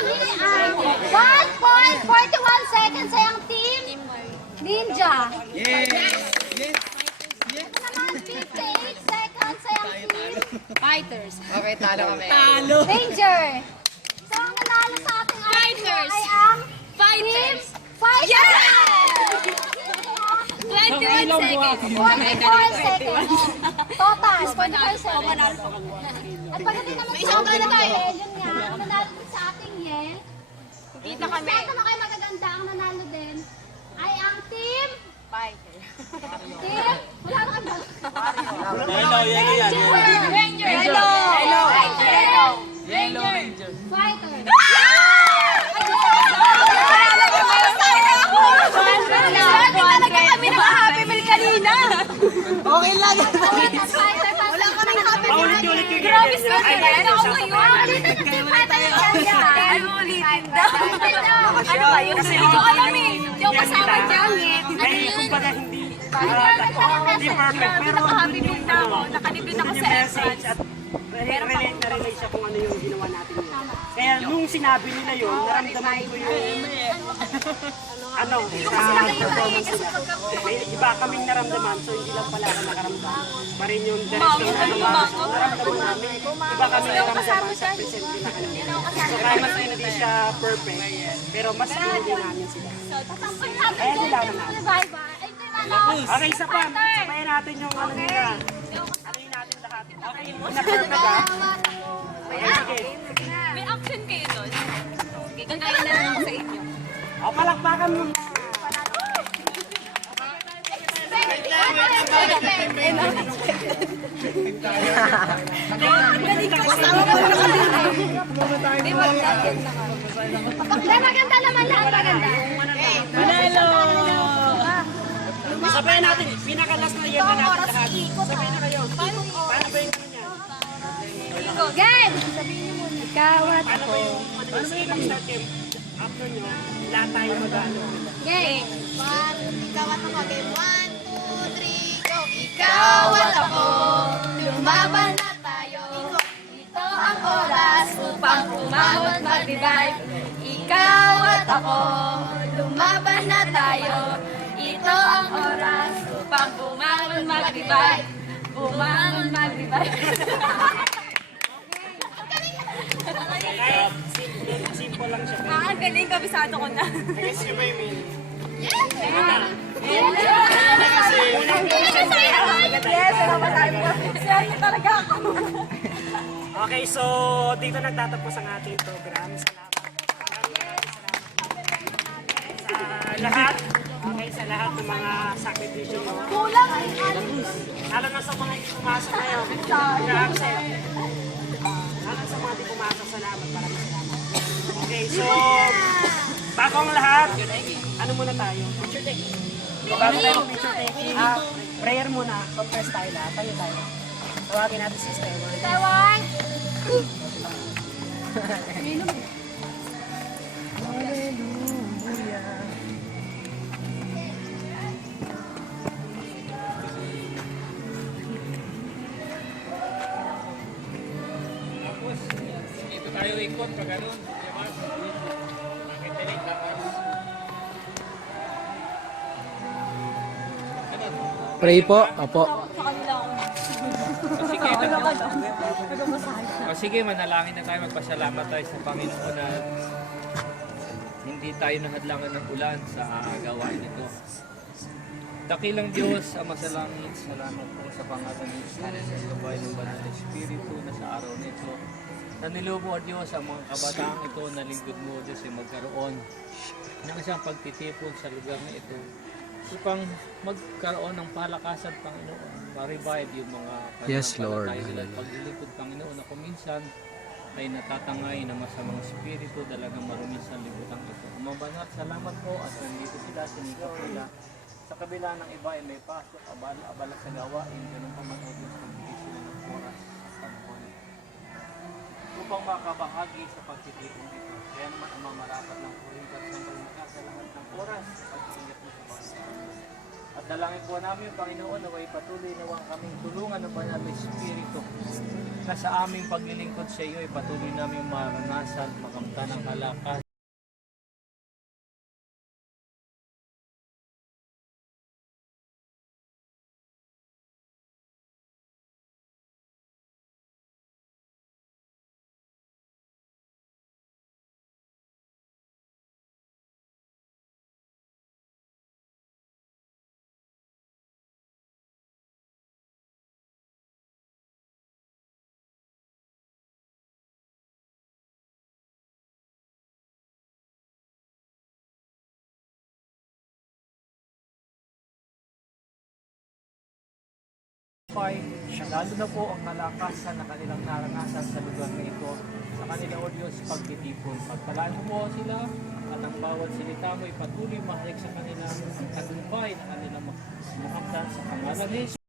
1.41 seconds ay ang team Ninja. Ito naman 58 seconds ay ang team Fighters. Okay, talo kami. Ranger. So ang nanalo sa ating Fighters. ay ang Fighters. Team Fighters. 21 seconds. 44 seconds. Total, 44 seconds. At pagdating naman sa ating yel, yun nga, ang nanalo din sa ating yel, Kita kami. sa atin na kayo magaganda, ang nanalo din, ay ang team, team, wala na kayo. Ranger. Yellow. Ranger. Fighter. Talaga kami naka-happy meal kanina. Okay lang. Wala kami happy. Paulit-ulit yung Grabe ganyan. sila. Ako ngayon. Ay, ulitin daw. Ano ba yun? Kasi hindi ko alam eh. Hindi ako kasama dyan eh. Kaya kumbaga hindi perfect, pero Naka-happy meal na ako. Nakalipit ako sa message at relate na relate siya kung ano yung ginawa natin yun. Kaya nung sinabi nila yun, naramdaman ko yung sa performance nila. May iba kaming naramdaman, so hindi lang pala ako nakaramdaman. Pa rin yung direction na naramdaman namin. Iba kami naramdaman sa present nila. So kaya mas hindi siya perfect, pero mas hindi namin sila. Kaya nila naman. Okay, isa pa. Sabayan natin yung ano nila. Ano yun natin lahat. Okay, na-perfect ah. Ayan, sige. May action kayo doon. Gagaya na lang sa inyo. O, palakpakan mo. Maganda naman lahat, maganda. Sabayan natin, pinakalas na yun na natin lahat. Sabayan na kayo. Paano ba yung ano niya? Game! Ikaw at Paano ba yung start game? After nyo, lahat tayo mag-ano. game. Ikaw at ako. Game 1, 2, 3, go! Ikaw at ako, lumaban na tayo. Ito ang oras upang umahon mag-revive. Ikaw at ako, lumaban na tayo. Ito ang oras upang bumangon mag-revive. Bumangon mag-revive. Kahit simple lang siya. Ang galing, kabisado ko na. Guess nyo ba yung meaning? Yes, salamat tayo. Swerte talaga ako. Okay, so dito nagtatapos ang ating program. Salamat. Sa lahat. Okay, sa lahat ng mga sakripisyo mo. Kulang ay alis. Lalo na sa mga hindi pumasok ngayon. Na-accept. Lalo sa mga hindi pumasok, salamat. Maraming salamat. Okay, so bago ang lahat, ano muna tayo? Bago tayo picture taking, prayer muna. Compress tayo lahat. Tayo tayo. Tawagin natin si Stewan. Taiwan. Dito tayo ikot pag ganun. Pray po. Opo. Sa kanila ako. Sige, Nagbabasahin siya. sige, manalangin na tayo, magpasalamat tayo sa Panginoon na hindi tayo nahadlangan ng ulan sa gawain ito. Dakilang Diyos, Ama sa langit, salamat po sa pangalan ng Jesus, sa gabay ng Banal na Espiritu na sa araw nito. Nanilubo, O Diyos, ang mga kabataang ito na lingkod mo, O Diyos, ay magkaroon ng isang pagtitipon sa lugar na ito upang magkaroon ng palakasan, Panginoon, ma-revive yung mga Yes, Lord. nila at paglilingkod, Panginoon, na kuminsan ay natatangay na masamang espiritu dalagang marumis sa libutan ito. Mabanat, salamat po at nandito sila, sinikap nila. Sa kabila ng iba ay may pasok, abala sa gawain, ganun pa man, O Diyos, magbigay sila ng oras sa panahon upang makabahagi sa pagtitipon ito. Kaya naman ang mamarapat ng purigat ng pagmika sa lahat ng oras sa pag-iingat mo sa Panginoon. At dalangin po namin, Panginoon, na way patuloy na huwag kaming tulungan ng Banal na Espiritu na sa aming paglilingkod sa iyo ay patuloy namin maranasan, makamtan ang halakas lalo na po ang kalakasan na kanilang naranasan sa lugar na ito sa kanila, O Diyos, pagtitipon. Pagpalaan mo po sila at ang bawat salita mo ay patuloy mahalik sa kanila ang tagumpay na kanilang makamtan sa pangalan ni Jesus.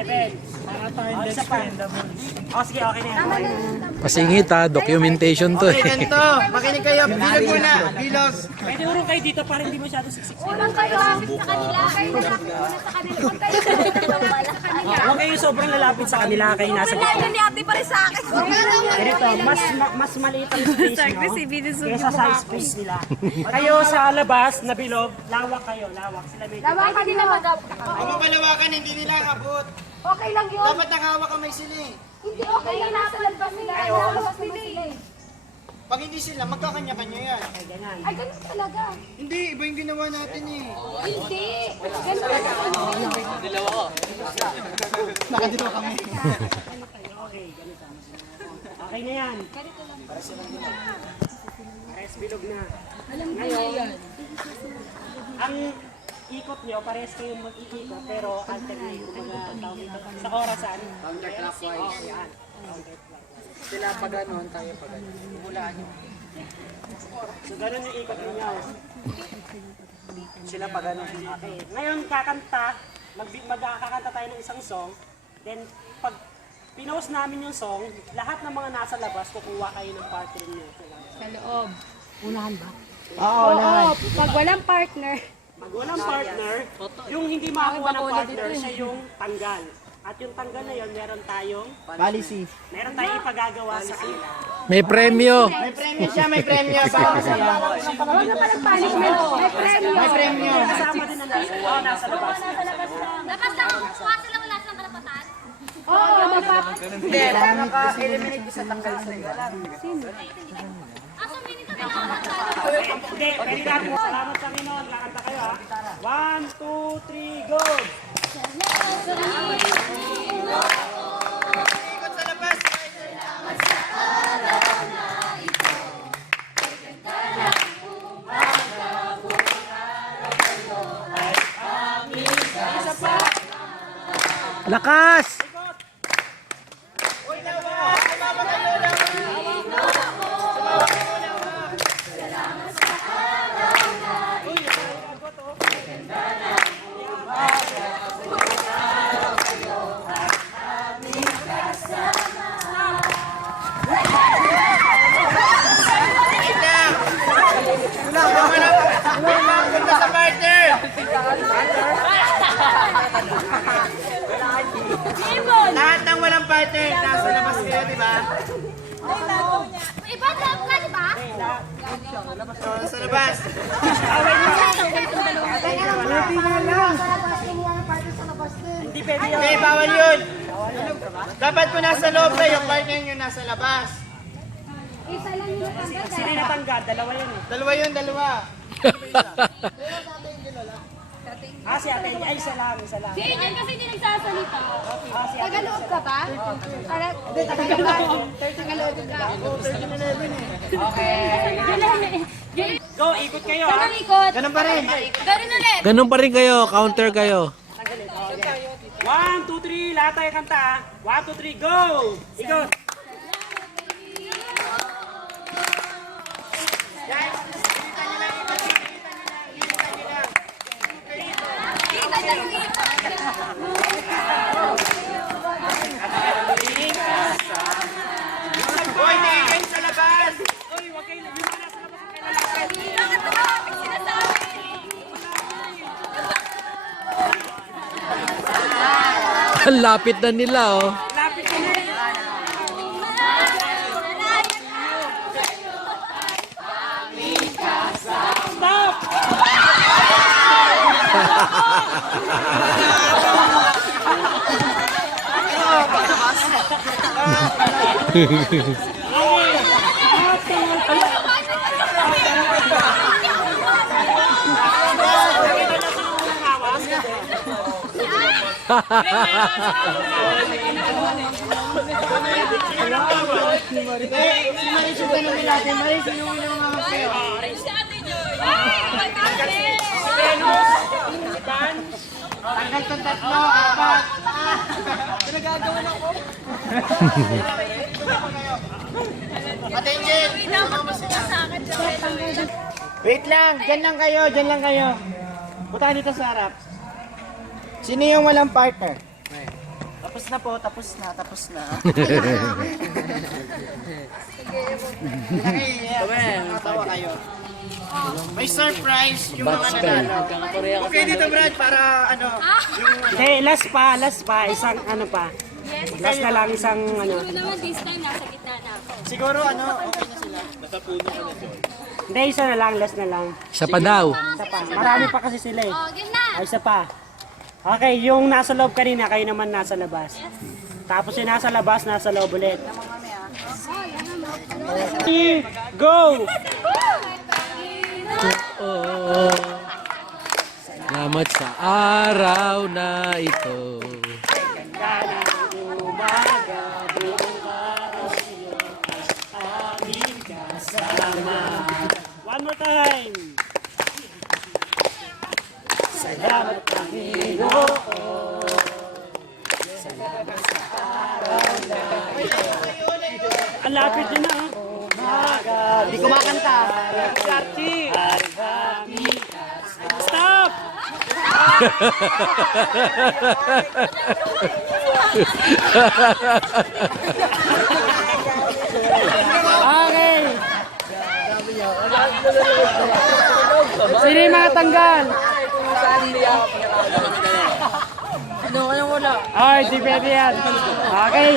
7. Oh, isa pa. Oh, sige, okay na yan. Okay na yan. Pasingit ha, documentation to Okay, eh. ganito. Makinig kayo. Bilog muna. Bilog. Pwede urong kayo dito para hindi masyado siksik. Unang kayo sa kanila. Kayo na una sa kanila. Huwag kayo sa kanila. Huwag kayo sobrang lalapit sa kanila, kayo nasa gitna. Layo ni ate pa rin sa akin. Ganito, mas maliit ang space nyo kesa sa space nila. Kayo sa labas na bilog, lawak kayo, lawak. Sila medyo. Lawa kanila mag-up. Ang mapalawakan, hindi nila kabot. Okay lang yun. Dapat nakahawak kamay sila eh. Hindi okay lang nasa labas nila. Nasa nila eh. Pag hindi sila, magkakanya-kanya yan. Ay, ganun talaga. Hindi, iba yung ginawa natin eh. Hindi. Ganun talaga. Nakadito kami. Okay na yan. Pares bilog na. Ngayon, ang ikot nyo, pares kayo mag-iikot, pero alternate, kumbaga, tawag dito, sa orasan. Counterclockwise. Oh, yan. Sila pa ganon, tayo pa ganon. Hulaan nyo. So, ganun yung ikot ninyo. Sila pa ganun. Okay. Ngayon, kakanta. Magkakanta tayo ng isang song. Then, pag pinost namin yung song, lahat ng mga nasa labas, kukuha kayo ng partner niyo. Sa loob. Unahan ba? Oo, Oo, pag walang partner. Pag walang partner, yung hindi makakuha ng partner, siya yung tanggal. At yung tanggal na yun, meron tayong ipagagawa sa kanila. May premyo. May premyo siya, may premyo. Bawal sa bawal. Huwag na palang punishment. May premyo. May premyo. Kasama din ang nasa labas. Labas lang. Kuha sila wala silang karapatan. Oo, Hindi, naka-eliminate sa tanggal sa iyo. Aso minito na ako. Hindi, pwede natin. Salamat sa Panginoon. Kakanta kayo ha. 1, 2, 3, go! Ikot sa labas. Lakas! Punta sa partner. Lahat ng walang partner, nasa labas kayo, di ba? Iba love ka, di ba? Sa labas. Hindi pwede yun. Okay, bawal yun. Dapat kung nasa loob kayo, yung partner nyo nasa labas. Isa lang yung natanggal. Sino yung natanggal? Dalawa yun eh. Dalawa yun, dalawa. Si ate, ay isa lang. Si Angel kasi hindi nagsasalita. Si ate. Tagaloob ka ba? Para, hindi, Tagaloob. Tagaloob ka. Go, ikot kayo ha. Saan ikot? Ganun pa rin. Ganun ulit. Ganun pa rin kayo, counter kayo. 1, 2, 3, lahat tayo kanta ha. 1, 2, 3, go! Ikot! Kita niya yung Hoy, tingin kayo sa labas. Uy, wag kayo, yung mga nasa labas, huwag kayo lalapit. Bakit ito ang sinasabi? Ang lapit na nila oh. Lapit ka na. Stop! Maris yung ganun nila natin. Maris, inuwi na mga kayo. Tanggal tong tatlo, apat. Pinagagawa na ko. Attention! Wait lang, dyan lang kayo, dyan lang kayo. Punta ka dito sa harap. Sino yung walang partner? Tapos na po, tapos na. Tawa kayo. May surprise yung mga nanalo. Okay dito Brad, para ano, Hindi, last pa. Isang ano pa. Last na lang, isang ano. Siguro naman this time nasa gitna na ako. siguro ano, okay na sila. Hindi, isa na lang, last na lang. Isa pa daw. Isa pa. Marami pa kasi sila eh. Oh, game na! Ay, isa pa. Okay, yung nasa loob kanina, kayo naman nasa labas. Tapos yung nasa labas, nasa loob ulit. Go! Oo. Salamat sa araw na ito. One more time! Salamat Panginoon. Ang lapit din na. Hindi kumakanta. Stop! Okay. Sino yung mga tanggal? Ay, di pwede yan. Okay.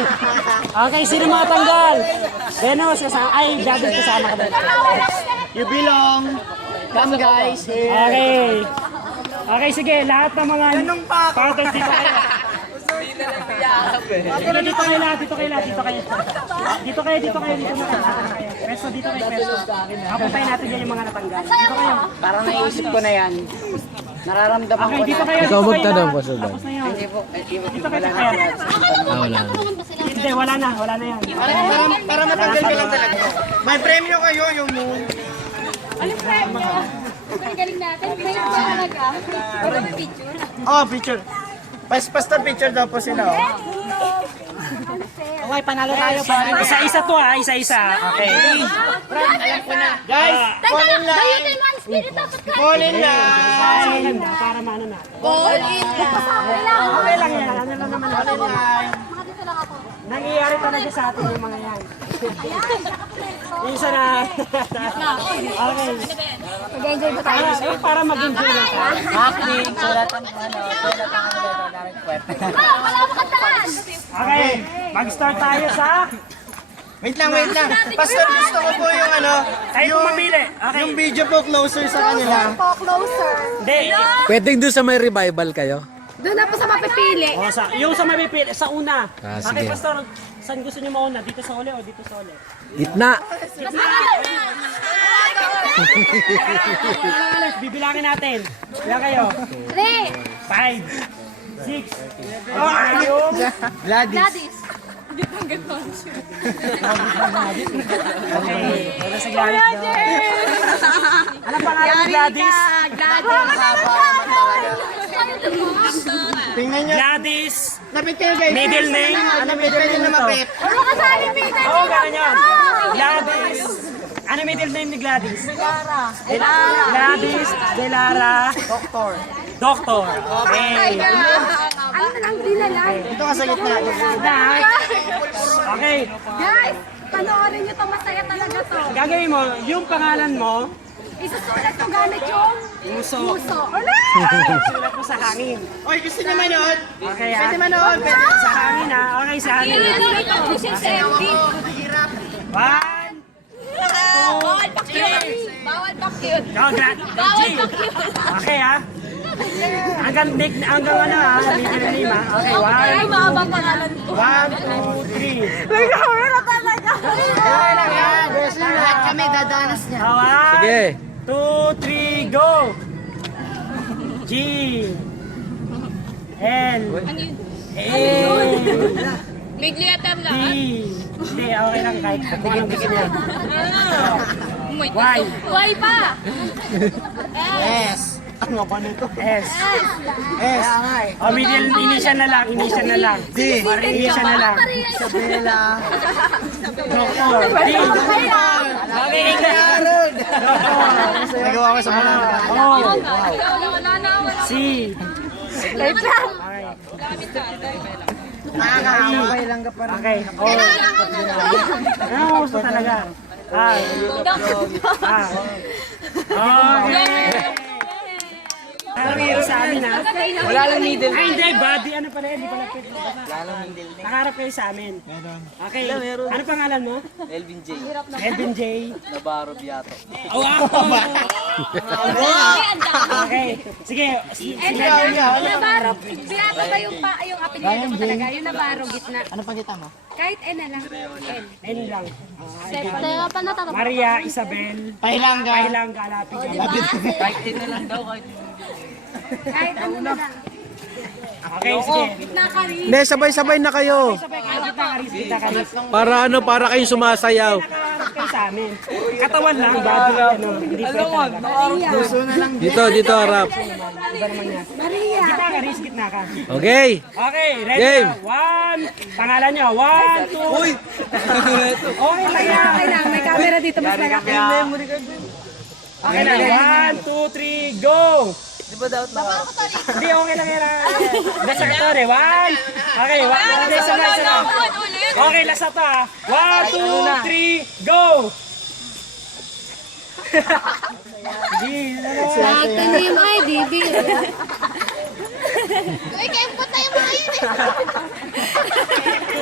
Okay, sino mga tanggal? Venos, kasama. Ay, David, kasama ka doon. You belong. Come guys, here. Okay. Okay, sige. Lahat ng mga partners dito kayo. Dito kayo lahat. Dito kayo. Dito na kayo. Peso, dito kayo. Peso. Kapuntayin natin yan yung mga natanggal. Dito kayo. Parang naisip ko na yan. Nararamdaman Okay, ko dito na. kayo. Ikaw magtanong lahat. po, Sir Dan. Tapos na yun. Hindi po, Dito kayo. Ah, wala na. Hindi, wala na yan. Para matanggal ko lang talaga. May premyo kayo yung moon. Anong premyo? Ang galing natin. May talaga. Wala may picture. Oh, picture. Pastor picture daw po sila. Oh. Okay, panalo tayo. Isa-isa to isa-isa. Okay. Guys, fall in line. Gayunin mo ang spirit dapat ka. Fall in line. Maganda para maano natin. Okay lang yan. Ano lang naman natin. Mga dito lang ako. Nangyayari talaga sa atin yung mga yan. Isa na. Okay. Mag-enjoy ba tayo? Para mag-enjoy lang tayo. Acting, sulatan mo ano, sulatan mo gamit kwet. Wala mo kantahan. Okay. Mag-start tayo sa... Wait lang. Pastor, gusto ko po yung ano, Tayo po mamili. Okay. yung video po closer sa kanila. Closer. Hindi. Pwedeng doon sa may revival kayo? Doon na po sa mapipili. O, yung sa mabipili, sa una. Ah, Okay, sige. Pastor, saan gusto niyo mauna? Dito sa uli o dito sa uli? Gitna. Bibilangin natin. Ilan kayo? 3. 5, 6. Yung... Gladys. Gladys. Okay. Wala sa Gladys daw. Ano pangalan ni Gladys? Tingnan nyo. Gladys. Lapit kayo guys. Middle name? Ano middle Pwede name na nito? mapit. Ano ka sa akin, Peter? Oo, ganyan. Gladys. Ano middle name ni Gladys? Gladys Delara. Doctor. Okay. Ano na lang, di na lang. Ito ka sa gitna. Okay. Guys, panoorin nyo to. Masaya talaga to. Gagawin mo, yung pangalan mo, Isusulat ko gamit yung Muso. puso. Wala! Sulat mo sa hangin. Oy, gusto niyo manood? Okay, Pwede manood. Sa hangin Okay, sa hangin. One. Bawal pa cute. Bawal pa cute. Bawal pa cute. Okay, Hanggang middle name, Okay, Ay, maabang pangalan ko. 1, 2, 3. Nagkawin na talaga. Lahat kami dadanas niya. Sige. 2, 3, go! G L A Bigliatam D. Hindi, okay lang kahit kung anong gusto niya. Y. Why pa? Yes. Ano ba nito? S. S. Middle initial na lang. D. Initial na lang. Isabela. Doctor. D. Okay, Harold. Nagawa ko sa mga. O. Wala na. C. Wait lang. Nakakakabay lang ka pa rin. Okay. Oh. Gusto talaga. Okay. Pero sa amin ha. Wala lang needle. Ay hindi, body. Ano pala yun? Hindi pala pwede. Nakaharap kayo sa amin. Okay. Ano pangalan mo? Elvin J. Elvin J. Navarro Biato. Okay. Sige. Navarro, birata ba yung apelyido mo talaga? Yung Navarro, gitna. Ano pang kita mo? Kahit N na lang. N. N lang. Teka, paano tatapos? Maria Isabel. Pahilangga. Lapid. Kahit na lang daw, kahit Kahit ano na lang. Okay, sige. Gitna ka rin. Hindi, sabay-sabay na kayo. Kita ka rin. Para kayong sumasayaw. Nakaharap kayo sa amin. Katawan lang, body, ano. Hindi pwede talaga. Dito, harap. Gitna ka rin, gitna ka. Okay. Okay, ready Game. na. One. Pangalan niyo. 1, 2. Uy! Okay lang yan. Okay lang, may camera dito. Mas malaki. Okay na. 1, 2, 3, go! di ba daw na? Hindi, okay lang yan. Last na ito, eh. 1. Okay, 1. Okay, sabay. Okay, last na ito, 1, 2, 3, go! Sige, Ate ni yung ID, Uy, kempot tayo mga yun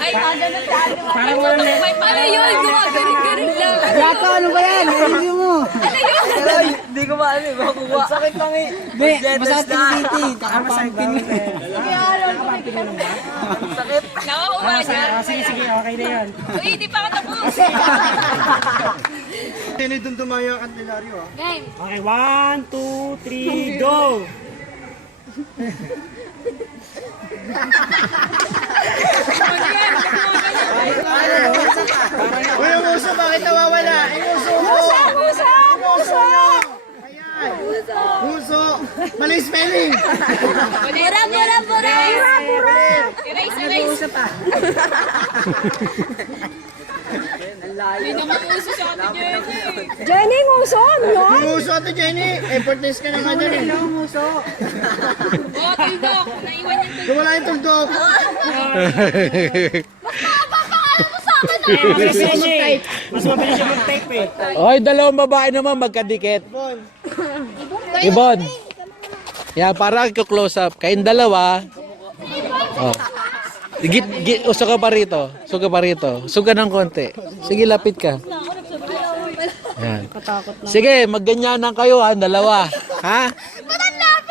Ay, aga na si Ate. parang walang net. Ano yun? Gumagaling-galing lang. Gato, ano ba yan? Review mo. Hindi ko maalam eh, makukuha. Sakit lang eh. Hindi, masakit yung city. Kakapantin mo. Sakit. Nakuha niya. Sige, okay na yun. Uy, hindi pa ako tapos. Game. Okay, 1, 2, 3, go! Uy, yung uso, bakit nawawala? Yung uso mo! Uso! Mali spelling! Pura. Erase. May namuuso sa atin yun eh. Jenny, nguso, ano yun? Yung uso, Ate Jenny! Effortless ka na nga dyan eh. Oo, tuldok. Naiwan yung tuldok. Wala yung tuldok! Mas mabilis siya mag-type eh. Oy, dalawang babae naman magkadikit. Ibon. Yeah, para close up. Kayong dalawa. Oh. Usok ka pa rito. Usok ka pa rito. Usok ka ng konti. Sige, lapit ka. Yan. Sige, magganyanan kayo ha, dalawa. Ha?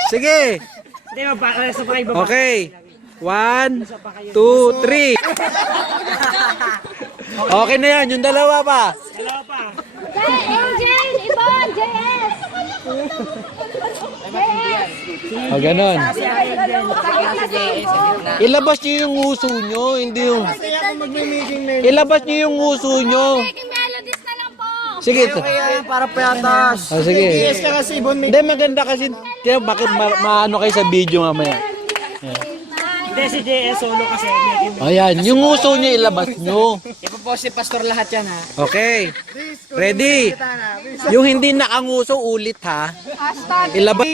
Sige. Hindi, sa pa kayo baba. Okay. 1, 2, 3. Okay na yan, yung dalawa pa. Dalawa pa. Angel, Ibon, JS. O, ganon. Ilabas niyo yung uso nyo, hindi yung... Ilabas niyo yung uso nyo. Making melodies na lang po. Sige. Para payatas. Oh, sige. Hindi, maganda kasi. Kaya bakit maano kayo sa video mamaya? Hindi, si JS solo kasi. Ayan, yung uso nyo ilabas nyo. Ipopost si Pastor lahat yan ha. Okay. Ready? Yung hindi nakanguso, ulit ha. Ilabas.